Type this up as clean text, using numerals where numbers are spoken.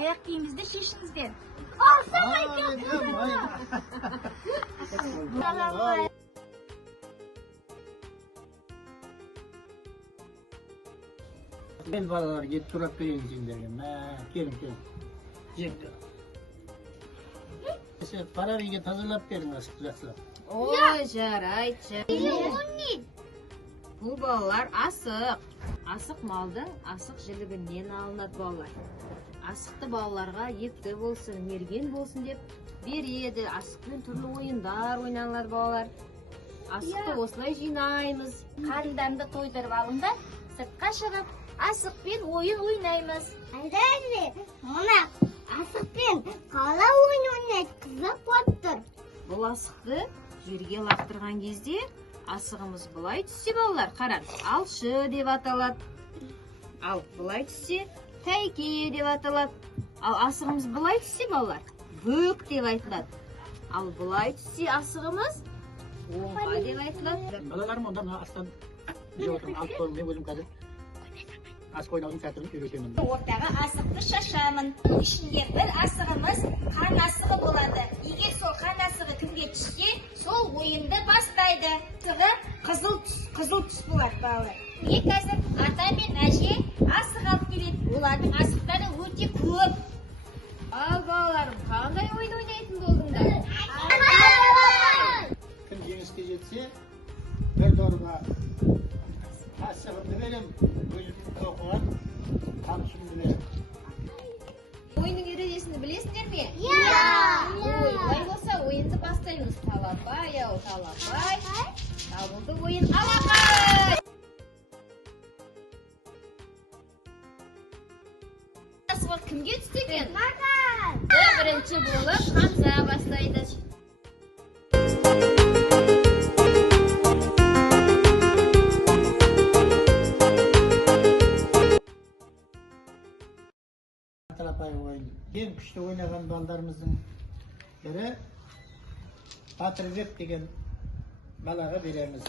аяқ киіміңізді шешіңіздер. Ben balalar git turap vereyim sendерге. Келin. Жеп. Siz para verge тазалап беріңіз, жақсылап. Ой, жарайды. Бұл балалар асық. Асық малдың асық жілігінен алынады балалар. Асықты балаларға епті болсын, мерген болсын деп береді. Асықпен түрлі ойындар ойналады балалар. Асықты осылай жинаймыз. Қарындамды тойдырып алыңдар, сыртқа шығып, асықпен ойын ойнаймыз. Әйдәлі, мұна асықпен қала ойын ойнайды, қызық болып тұр. Бұл асықты жерге лақтырған кезде асығымыз былай түссе балалар, қарар, алшы деп аталады. Ал былай түссе тәйке деп аталады. Ал асығымыз былай түссе балалар, бүк деп айтылады. Ал былай түссе асығымыз оңға деп айтылады. Балаларым онда астан жеп отырмын, алып қойым, мен өзім қазір асық ойнаудың сәтін үйретемін. Ортаға асықты шашамын. Ішінде бір асығымыз қан асығы болады. Егер сол қан асығы кімге түссе, сол ойынды бастайды. Асығы қызыл түс болады балалар. Міне қазір ата мен әже асық алып келеді. Олардың асықтары өте көп. Ал балаларым, қандай ойын ойнайтын болдыңдар? Кім жеңіске жетсе, бір дорба асығымды берем, өзімнің тоқыған қамшымды берем. Ойынның ережесін білесіңдер ме? Иә! Олай болса ойынды бастаймыз. Талапай, табылды ойын алақай. Асығы кімге түсті екен? Бірінші болып Хамза бастайды. Талапай ойын. Ең күшті ойнаған балдарымыздың бірі Батырбек деген балаға береміз.